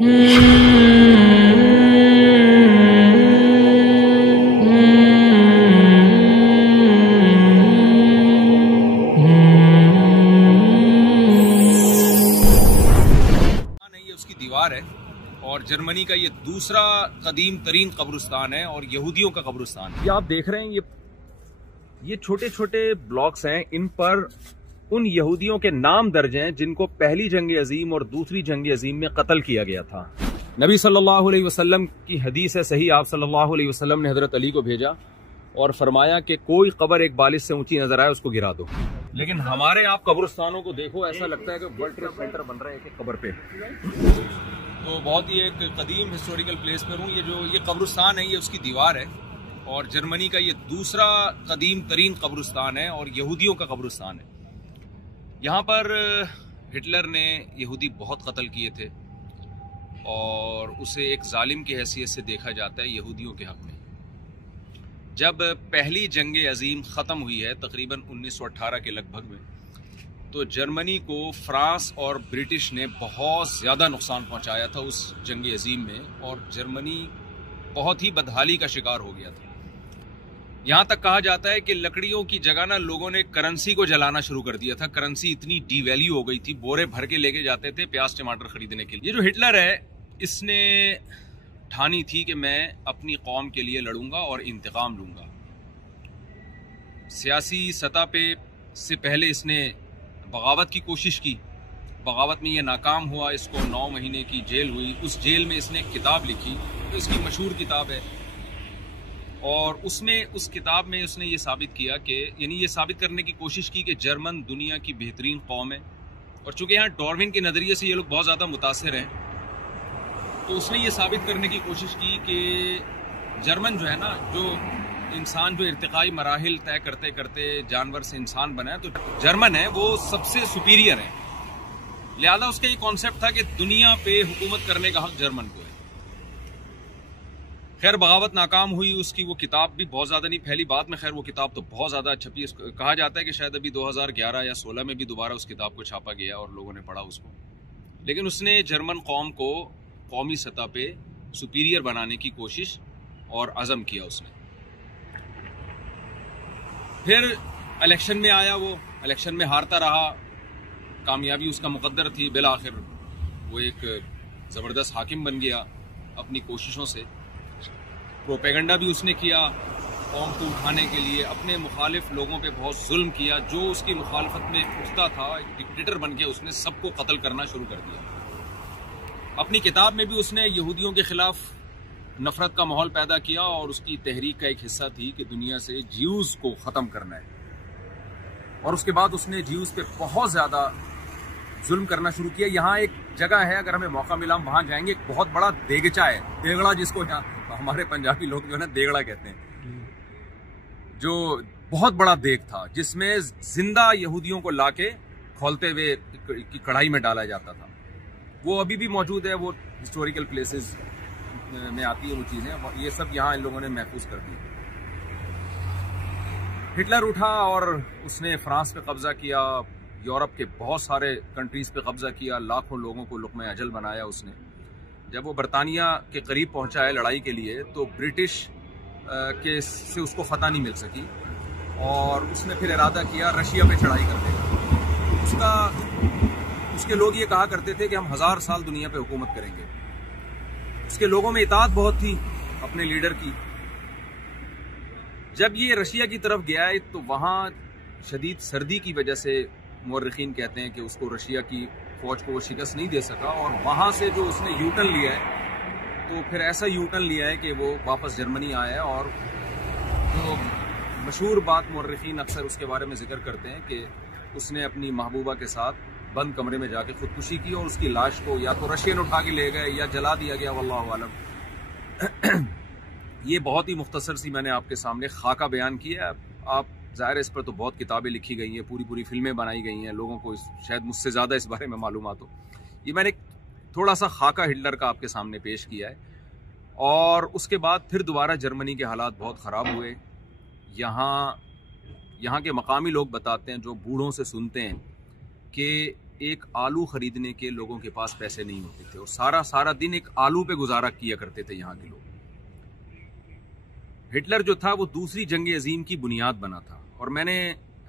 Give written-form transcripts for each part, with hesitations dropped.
उसकी दीवार है और जर्मनी का ये दूसरा कदीम तरीन कब्रिस्तान है और यहूदियों का कब्रिस्तान है। ये आप देख रहे हैं, ये छोटे छोटे ब्लॉक्स हैं, इन पर उन यहूदियों के नाम दर्ज हैं जिनको पहली जंग अजीम और दूसरी जंग अजीम में कत्ल किया गया था। नबी सल्लल्लाहु अलैहि वसल्लम की हदीस है सही, आप सल्लल्लाहु अलैहि वसल्लम ने हजरत अली को भेजा और फरमाया कि कोई कब्र एक बालिश से ऊंची नजर आए उसको गिरा दो। लेकिन हमारे आप कब्रिस्तानों को देखो, ऐसा लगता है कि वर्ल्ड ट्रेड सेंटर बन रहा है एक कब्र पे। तो बहुत ही एक कदीम हिस्टोरिकल प्लेस पर हूँ। ये कब्रिस्तान है, ये उसकी दीवार है और जर्मनी का ये दूसरा कदीम तरीन कब्रिस्तान है और यहूदियों का कब्रिस्तान है। यहाँ पर हिटलर ने यहूदी बहुत कत्ल किए थे और उसे एक जालिम की हैसियत से देखा जाता है यहूदियों के हक़ में। जब पहली जंग अजीम ख़त्म हुई है तकरीबन 1918 के लगभग में, तो जर्मनी को फ्रांस और ब्रिटिश ने बहुत ज़्यादा नुकसान पहुंचाया था उस जंग अजीम में और जर्मनी बहुत ही बदहाली का शिकार हो गया था। यहाँ तक कहा जाता है कि लकड़ियों की जगह ना लोगों ने करेंसी को जलाना शुरू कर दिया था। करेंसी इतनी डीवैल्यू हो गई थी, बोरे भर के लेके जाते थे प्याज टमाटर खरीदने के लिए। ये जो हिटलर है, इसने ठानी थी कि मैं अपनी कौम के लिए लड़ूंगा और इंतकाम लूंगा। सियासी सतह पे से पहले इसने बगावत की कोशिश की, बगावत में ये नाकाम हुआ, इसको 9 महीने की जेल हुई। उस जेल में इसने एक किताब लिखी, तो इसकी मशहूर किताब है और उसमें उस किताब में उसने ये साबित किया कि यानी ये साबित करने की कोशिश की कि जर्मन दुनिया की बेहतरीन कौम है। और चूंकि यहाँ डार्विन के नज़रिए से ये लोग बहुत ज़्यादा मुतासिर हैं, तो उसने ये साबित करने की कोशिश की कि जर्मन जो है ना, जो इंसान जो इर्तिकाई मराहिल तय करते करते जानवर से इंसान बना है, तो जर्मन है वो सबसे सुपीरियर है। लिहाजा उसका ये कॉन्सेप्ट था कि दुनिया पे हुकूमत करने का हक जर्मन को है। खैर बगावत नाकाम हुई, उसकी वो किताब भी बहुत ज़्यादा नहीं फैली। बाद में खैर वो किताब तो बहुत ज़्यादा छपी। कहा जाता है कि शायद अभी 2011 या 16 में भी दोबारा उस किताब को छापा गया और लोगों ने पढ़ा उसको। लेकिन उसने जर्मन कौम को कौमी सतह पे सुपीरियर बनाने की कोशिश और अज़म किया उसने। फिर इलेक्शन में आया, वो इलेक्शन में हारता रहा, कामयाबी उसका मुकद्दर थी। बिल आखिर वो एक ज़बरदस्त हाकिम बन गया अपनी कोशिशों से। प्रोपेगेंडा भी उसने किया कौम को उठाने के लिए, अपने मुखालिफ लोगों पे बहुत जुल्म किया। जो उसकी मुखालफत में उठता था, एक डिक्टेटर बन के उसने सबको कत्ल करना शुरू कर दिया। अपनी किताब में भी उसने यहूदियों के खिलाफ नफरत का माहौल पैदा किया और उसकी तहरीक का एक हिस्सा थी कि दुनिया से ज्यूज को ख़त्म करना है। और उसके बाद उसने ज्यूज पे बहुत ज़्यादा जुल्म करना शुरू किया। यहाँ एक जगह है, अगर हमें मौका मिला हम वहाँ जाएंगे, एक बहुत बड़ा देगचा है, देगड़ा जिसको यहाँ हमारे पंजाबी लोग जो है ना देगड़ा कहते हैं, जो बहुत बड़ा देग था जिसमें जिंदा यहूदियों को लाके खोलते हुए की कढ़ाई में डाला जाता था। वो अभी भी मौजूद है, वो हिस्टोरिकल प्लेसेस में आती है वो चीज़ें। ये सब यहाँ इन लोगों ने महफूज कर दी। हिटलर उठा और उसने फ्रांस पे कब्जा किया, यूरोप के बहुत सारे कंट्रीज पे कब्जा किया, लाखों लोगों को लुक़्मा अजल बनाया उसने। जब वो बरतानिया के करीब पहुंचा है लड़ाई के लिए, तो ब्रिटिश के से उसको फतह नहीं मिल सकी और उसने फिर इरादा किया रशिया पे चढ़ाई करने का। उसके लोग ये कहा करते थे कि हम 1000 साल दुनिया पे हुकूमत करेंगे। उसके लोगों में इताअत बहुत थी अपने लीडर की। जब ये रशिया की तरफ गया है तो वहाँ शदीद सर्दी की वजह से मुअर्रिखीन कहते हैं कि उसको रशिया की फौज को वो शिकस्त नहीं दे सका और वहाँ से जो उसने यूटर्न लिया है, तो फिर ऐसा यूटर्न लिया है कि वो वापस जर्मनी आया है। और जो मशहूर बात मुअर्रिखीन अक्सर उसके बारे में जिक्र करते हैं कि उसने अपनी महबूबा के साथ बंद कमरे में जाके खुदकुशी की और उसकी लाश को या तो रशियन उठा के ले गए या जला दिया गया, वल्लाहु आलम। ये बहुत ही मुख्तसर सी मैंने आपके सामने खाका बयान किया है। आप ज़ाहिर है इस पर तो बहुत किताबें लिखी गई हैं, पूरी पूरी फिल्में बनाई गई हैं, लोगों को शायद मुझसे ज़्यादा इस बारे में मालूमात हो। ये मैंने थोड़ा सा खाका हिटलर का आपके सामने पेश किया है। और उसके बाद फिर दोबारा जर्मनी के हालात बहुत ख़राब हुए। यहाँ के मकामी लोग बताते हैं, जो बूढ़ों से सुनते हैं, कि एक आलू खरीदने के लोगों के पास पैसे नहीं होते थे और सारा सारा दिन एक आलू पे गुजारा किया करते थे यहाँ के लोग। हिटलर जो था वो दूसरी जंग अजीम की बुनियाद बना था। और मैंने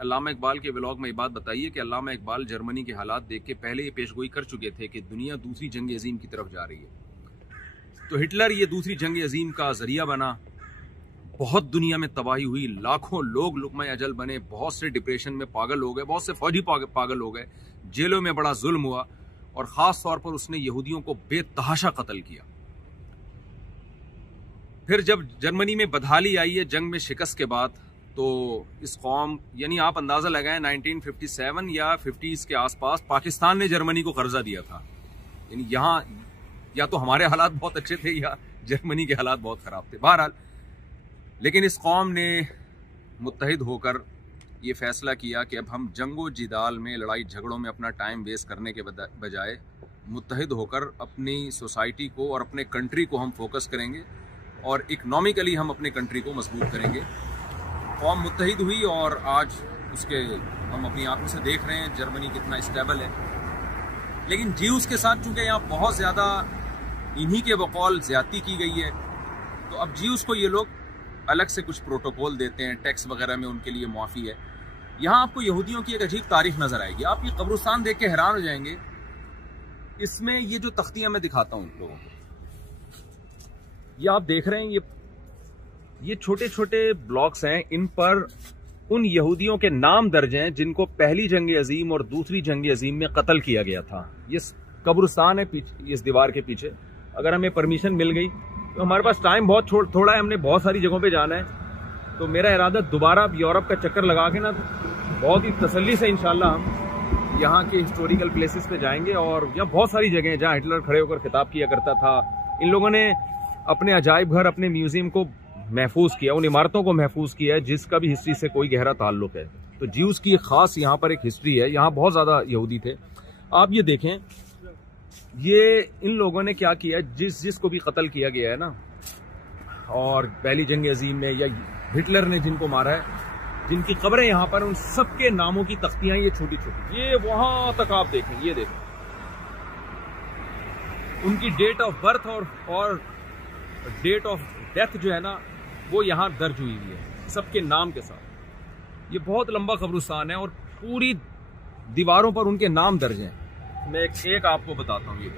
अल्लामा इकबाल के व्लॉग में ये बात बताई है कि अल्लामा इकबाल जर्मनी के हालात देख के पहले ये पेशगोई कर चुके थे कि दुनिया दूसरी जंग अजीम की तरफ जा रही है। तो हिटलर ये दूसरी जंग अजीम का जरिया बना। बहुत दुनिया में तबाही हुई, लाखों लोग लुक़मा अजल बने, बहुत से डिप्रेशन में पागल हो गए, बहुत से फौजी पागल हो गए, जेलों में बड़ा जुल्म हुआ और ख़ास तौर पर उसने यहूदियों को बेतहाशा कत्ल किया। फिर जब जर्मनी में बदहाली आई है जंग में शिकस्त के बाद, तो इस कौम, यानी आप अंदाज़ा लगाएं 1957 या 50s के आसपास पाकिस्तान ने जर्मनी को कर्जा दिया था। यानी यहाँ या तो हमारे हालात बहुत अच्छे थे या जर्मनी के हालात बहुत ख़राब थे। बहरहाल, लेकिन इस कौम ने मुत्तहिद होकर ये फ़ैसला किया कि अब हम जंगो जिदाल में, लड़ाई झगड़ों में अपना टाइम वेस्ट करने के बजाय मुत्तहिद होकर अपनी सोसाइटी को और अपने कंट्री को हम फोकस करेंगे और इकनॉमिकली हम अपने कंट्री को मजबूत करेंगे। कौम मुत्तहिद हुई और आज उसके हम अपनी आंखों से देख रहे हैं जर्मनी कितना स्टेबल है। लेकिन ज्यूज़ के साथ चूँकि यहाँ बहुत ज़्यादा इन्हीं के बकौल ज़्यादती की गई है, तो अब ज्यूज़ को ये लोग अलग से कुछ प्रोटोकॉल देते हैं, टैक्स वगैरह में उनके लिए मुआफ़ी है। यहाँ आपको यहूदियों की एक अजीब तारीख नज़र आएगी। आप ये कब्रिस्तान देख के हैरान हो जाएंगे। इसमें ये जो तख्तियाँ मैं दिखाता हूँ लोगों को, ये आप देख रहे हैं, ये छोटे छोटे ब्लॉक्स हैं। इन पर उन यहूदियों के नाम दर्ज हैं जिनको पहली जंग अजीम और दूसरी जंग अजीम में कत्ल किया गया था। ये कब्रिस्तान है पीछे, इस दीवार के पीछे। अगर हमें परमिशन मिल गई तो हमारे पास टाइम बहुत थोड़ा है, हमने बहुत सारी जगहों पे जाना है, तो मेरा इरादा दोबारा यूरोप का चक्कर लगा के ना बहुत ही तसल्ली से इंशाल्लाह हम यहाँ के हिस्टोरिकल प्लेसेस पे जाएंगे। और यहाँ बहुत सारी जगह हैं जहाँ हिटलर खड़े होकर खिताब किया करता था। इन लोगों ने अपने अजायब घर, अपने म्यूजियम को महफूज किया, उन इमारतों को महफूज किया है जिसका भी हिस्ट्री से कोई गहरा ताल्लुक है। तो ज्यूज़ की एक ख़ास यहाँ पर एक हिस्ट्री है। यहाँ बहुत ज़्यादा यहूदी थे। आप ये देखें, ये इन लोगों ने क्या किया, जिसको भी कत्ल किया गया है ना, और पहली जंग अजीम में या हिटलर ने जिनको मारा है, जिनकी कब्रें यहाँ पर, उन सबके नामों की तख्तियां ये छोटी छोटी, ये वहां तक आप देखें, ये देखें, उनकी डेट ऑफ बर्थ और डेट ऑफ डेथ जो है ना, वो यहाँ दर्ज हुई हुई है सबके नाम के साथ। ये बहुत लंबा कब्रिस्तान है और पूरी दीवारों पर उनके नाम दर्ज हैं। मैं एक आपको बताता हूँ। ये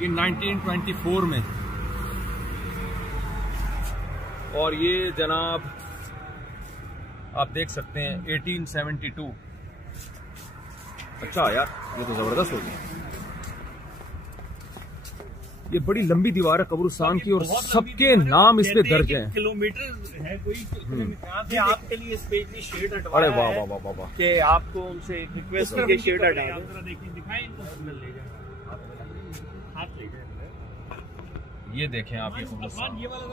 1924 में, और ये जनाब आप देख सकते हैं 1872। अच्छा यार, ये तो जबरदस्त हो गया। ये बड़ी लंबी दीवार है कब्रिस्तान की और सबके नाम इस पे दर्ज हैं। किलोमीटर है कोई। आपके लिए स्पेशली शेड हटवाया। अरे वाह वाह वाह वाह, कि आपको उनसे रिक्वेस्ट करके शेड हटा दें। ये देखें आप, ये कब्रिस्तान। ये वाला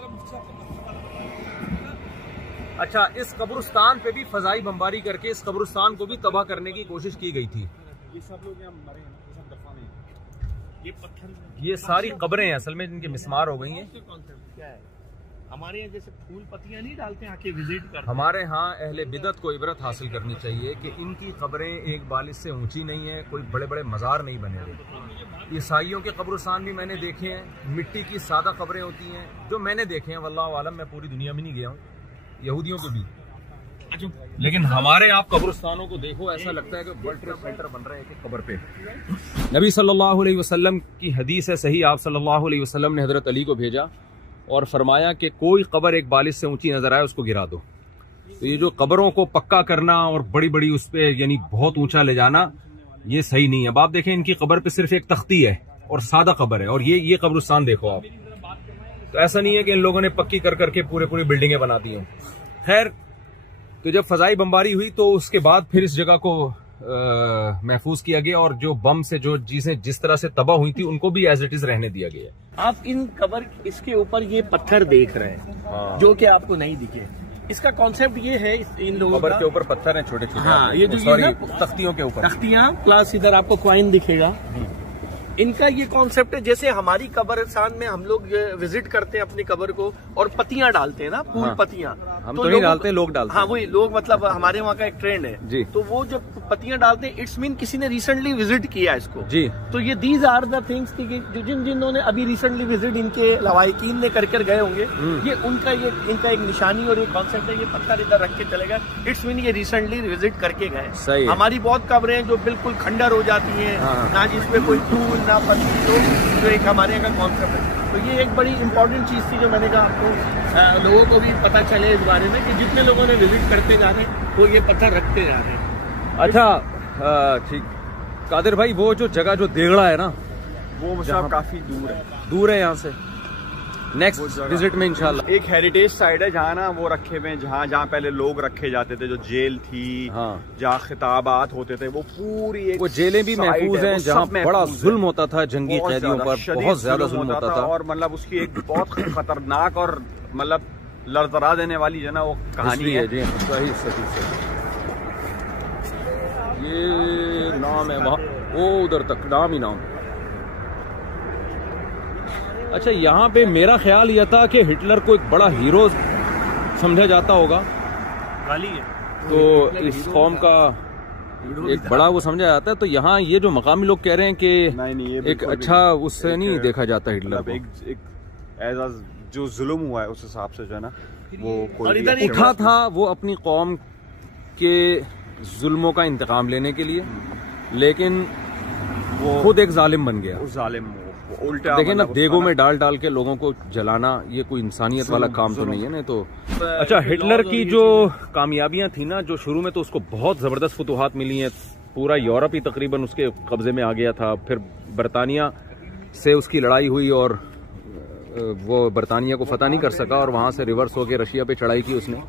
अच्छा, इस कब्रिस्तान पे भी फजाई बमबारी करके इस कब्रिस्तान को भी तबाह करने की कोशिश की गई थी। ये सब लोग यहाँ मरे हैं, ये सब दफा में। ये पत्थर, ये सारी कब्रें हैं असल में, जिनके मिस्मार हो गई हैं। क्या है, हमारे यहाँ जैसे फूल पत्तियां नहीं डालते, आके विजिट करते। हमारे यहाँ अहले बिदत को इबरत हासिल करनी चाहिए कि इनकी कब्रें एक बालिश से ऊंची नहीं है, कोई बड़े बड़े मज़ार नहीं बने हुए। ईसाइयों के कब्रिस्तान भी मैंने देखे हैं, मिट्टी की सादा कब्रें होती हैं जो मैंने देखे हैं। वल्लाहु आलम, मैं पूरी दुनिया में नहीं गया हूँ, यहूदियों के भी। लेकिन हमारे आप कब्रिस्तानों को देखो, ऐसा लगता है कि वर्ल्ड ट्रेड सेंटर बन रहा है एक कब्र पे। नबी सल्लल्लाहु अलैहि वसल्लम की हदीस है सही, आप सल्लल्लाहु अलैहि वसल्लम ने हज़रत अली को भेजा और फरमाया कि कोई कब्र एक बालिश से ऊंची नजर आए उसको गिरा दो। तो ये जो कब्रों को पक्का करना और बड़ी बड़ी उस पर यानी बहुत ऊंचा ले जाना, ये सही नहीं है। अब आप देखें, इनकी कब्र पे सिर्फ एक तख्ती है और सादा कब्र है, और ये कब्रिस्तान देखो आप। तो ऐसा नहीं है कि इन लोगों ने पक्की कर करके पूरी बिल्डिंगें बना दी हों। खैर, तो जब फजाई बमबारी हुई तो उसके बाद फिर इस जगह को महफूज किया गया और जो बम से जो चीजें जिस तरह से तबाह हुई थी उनको भी एज इट इज रहने दिया गया। आप इन कब्र, इसके ऊपर ये पत्थर देख रहे हैं जो कि आपको नहीं दिखे। इसका कॉन्सेप्ट ये है, इन लोगों कब्र के ऊपर पत्थर हैं छोटे छोटे। हाँ, ये जो सॉरी, तख्तियों के ऊपर तख्तियां प्लस इधर आपको क्वाइन दिखेगा। इनका ये कॉन्सेप्ट है, जैसे हमारी कब्रिस्तान में हम लोग विजिट करते हैं अपनी कब्र को और पत्तियां डालते हैं ना, फूल हाँ। पत्तियां हम तो नहीं डालते, लोग डालते हैं। हाँ वही लोग, मतलब हमारे वहाँ का एक ट्रेंड है जी। तो वो जब पत्तियां डालते हैं, इट्स मीन किसी ने रिसेंटली विजिट किया इसको जी। तो ये दीज आर द थिंग्स कि जिन्होंने अभी रिसेंटली विजिट इनके लवाहिकीन ने कर गए होंगे, ये उनका इनका एक निशानी और एक कॉन्सेप्ट है। ये पत्थर इधर रख के चले गए, इट्स मीन ये रिसेंटली विजिट करके गए। हमारी बहुत कब्रें हैं जो बिल्कुल खंडर हो जाती हैं, ना जिसमें कोई फूल ना पत्ती, तो एक हमारे यहाँ का कॉन्सेप्ट है। तो ये एक बड़ी इंपॉर्टेंट चीज थी जो मैंने कहा आपको, लोगों को भी पता चले इस बारे में कि जितने लोगों ने विजिट करते जा रहे हैं वो ये पत्थर रखते जा रहे हैं। अच्छा ठीक कादिर भाई, वो जो जगह जो देगड़ा है ना, वो साहब काफी दूर है यहाँ से। नेक्स्ट विजिट में इंशाल्लाह। एक हेरिटेज साइड है जहाँ ना वो रखे हुए हैं, जहाँ पहले लोग रखे जाते थे, जो जेल थी, जहाँ खिताबात होते थे, वो पूरी एक वो जेलें भी महफूज हैं जहाँ बड़ा जुल्म होता था जंगी कैदियों पर, बहुत ज्यादा जुल्म होता था। और मतलब उसकी एक बहुत खतरनाक और मतलब लड़तरा देने वाली जो ना वो कहानी है। जी सही सही सही। ये नाम है वहाँ, वो उधर तक नाम ही नाम। अच्छा, यहाँ पे मेरा ख्याल यह था कि हिटलर को एक बड़ा हीरो समझा जाता होगा, गाली है तो इस कौम का एक बड़ा वो समझा जाता है। तो यहाँ ये जो मकामी लोग कह रहे हैं कि नहीं, एक अच्छा उससे नहीं देखा जाता हिटलर को। एक जो जुल्म हुआ है उस हिसाब से जो है ना वो कोई उठा था वो अपनी कौम के जुल्मों का इंतकाम लेने के लिए, लेकिन वो खुद एक जालिम बन गया। जालिम उल्टा देखिए ना, देगों में डाल के लोगों को जलाना, ये कोई इंसानियत वाला काम तो नहीं है ना। तो अच्छा, हिटलर की जो कामयाबियां थी ना, जो शुरू में तो उसको बहुत जबरदस्त फतूहात मिली हैं, पूरा यूरोप ही तकरीबन उसके कब्जे में आ गया था। फिर बरतानिया से उसकी लड़ाई हुई और वो बरतानिया को फतह नहीं कर सका और वहां से रिवर्स होकर रशिया पे चढ़ाई की उसने।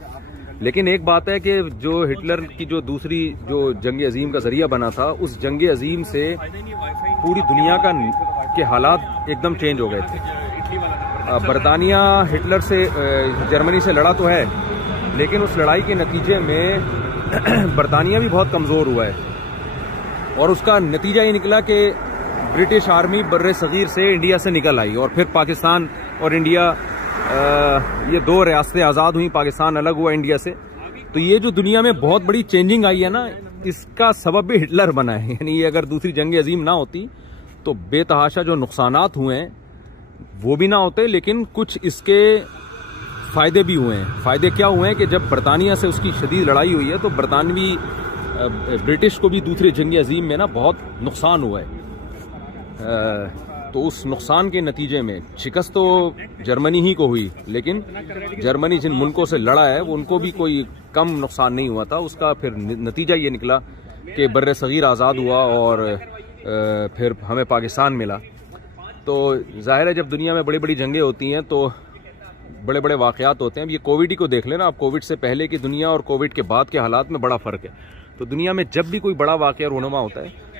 लेकिन एक बात है कि जो हिटलर की जो दूसरी जो जंग अजीम का जरिया बना था, उस जंग अजीम से पूरी दुनिया के हालात एकदम चेंज हो गए थे। बरतानिया हिटलर से जर्मनी से लड़ा तो है, लेकिन उस लड़ाई के नतीजे में बरतानिया भी बहुत कमज़ोर हुआ है और उसका नतीजा ये निकला कि ब्रिटिश आर्मी बर्रे सगीर से इंडिया से निकल आई और फिर पाकिस्तान और इंडिया, ये दो रियासतें आज़ाद हुई, पाकिस्तान अलग हुआ इंडिया से। तो ये जो दुनिया में बहुत बड़ी चेंजिंग आई है ना, इसका सबब भी हिटलर बना है। यानी ये अगर दूसरी जंग अजीम ना होती तो बेतहाशा जो नुकसानात हुए हैं वो भी ना होते, लेकिन कुछ इसके फ़ायदे भी हुए हैं। फ़ायदे क्या हुए हैं कि जब बरतानिया से उसकी शदीद लड़ाई हुई है तो बरतानवी ब्रिटिश को भी दूसरी जंग अजीम में ना बहुत नुकसान हुआ है। तो उस नुकसान के नतीजे में शिकस्त तो जर्मनी ही को हुई, लेकिन जर्मनी जिन मुल्कों से लड़ा है वो उनको भी कोई कम नुकसान नहीं हुआ था। उसका फिर नतीजा ये निकला कि बर्रे सगीर आज़ाद हुआ और फिर हमें पाकिस्तान मिला। तो जाहिर है जब दुनिया में बड़ी बड़ी जंगें होती हैं तो बड़े बड़े वाक़यात होते हैं। अब ये कोविड ही को देख लेना आप, कोविड से पहले की दुनिया और कोविड के बाद के हालात में बड़ा फ़र्क है। तो दुनिया में जब भी कोई बड़ा वाक़या रूनुमा होता है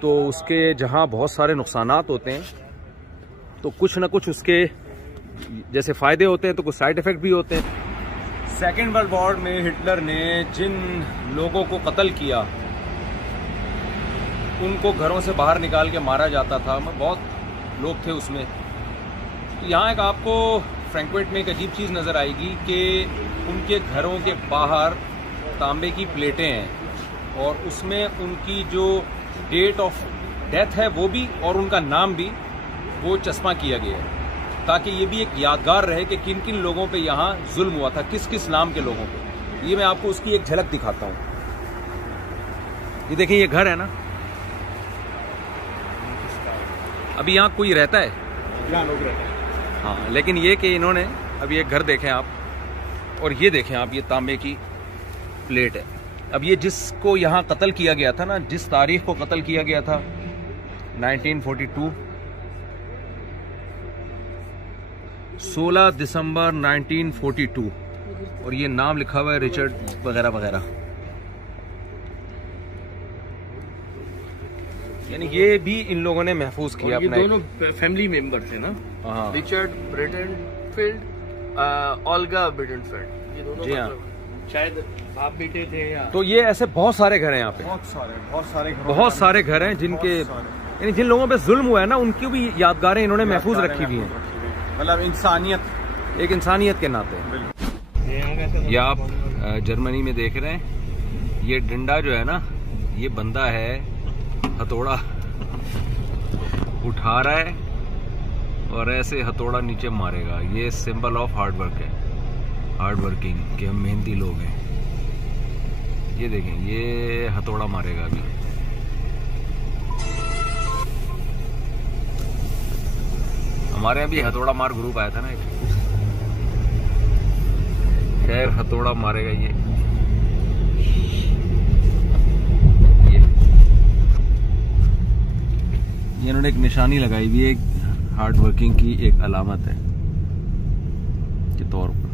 तो उसके जहाँ बहुत सारे नुकसानात होते हैं तो कुछ ना कुछ उसके जैसे फ़ायदे होते हैं तो कुछ साइड इफ़ेक्ट भी होते हैं। सेकेंड वर्ल्ड वॉर में हिटलर ने जिन लोगों को कत्ल किया, उनको घरों से बाहर निकाल के मारा जाता था, बहुत लोग थे उसमें। तो यहाँ एक आपको फ्रैंकफर्ट में एक अजीब चीज़ नज़र आएगी कि उनके घरों के बाहर तांबे की प्लेटें हैं और उसमें उनकी जो डेट ऑफ डेथ है वो भी और उनका नाम भी वो चश्मा किया गया है, ताकि ये भी एक यादगार रहे कि किन किन लोगों पे यहाँ जुल्म हुआ था, किस किस नाम के लोगों पे। ये मैं आपको उसकी एक झलक दिखाता हूँ। ये देखिए, ये घर है ना, अभी यहाँ कोई रहता है, लोग रहते हैं। हाँ, लेकिन ये कि इन्होंने अभी एक घर देखें आप, और ये देखें आप, ये तांबे की प्लेट है। अब ये जिसको यहाँ कत्ल किया गया था ना, जिस तारीख को कत्ल किया गया था 1942, 16 दिसंबर 1942, और ये नाम लिखा हुआ है रिचर्ड वगैरह वगैरह। यानी ये भी इन लोगों ने महफूज किया अपना। ये दोनों फैमिली मेंबर थे ना, रिचर्ड ब्रेडनफील्ड, ओल्गा ब्रेडनफील्ड, ये दोनों मतलब शायद बाप बेटे थे या। तो ये ऐसे बहुत सारे घर हैं यहाँ पे, बहुत सारे घर हैं जिनके यानी जिन लोगों पे जुल्म हुआ है ना, उनकी भी यादगारें इन्होंने महफूज रखी हुई हैं, मतलब इंसानियत, एक इंसानियत के नाते। ये आप जर्मनी में देख रहे हैं, ये डंडा जो है ना, ये बंदा है हथौड़ा उठा रहा है और ऐसे हथौड़ा नीचे मारेगा। ये सिंबल ऑफ हार्ड वर्क है, हार्ड वर्किंग, कि हम मेहनती लोग हैं। ये देखें, ये हथौड़ा मारेगा अभी। हमारे यहाँ भी हथौड़ा मार ग्रुप आया था ना, खैर हथौड़ा मारेगा ये इन्होंने एक निशानी लगाई हुई है, हार्ड वर्किंग की एक अलामत है के तौर पर।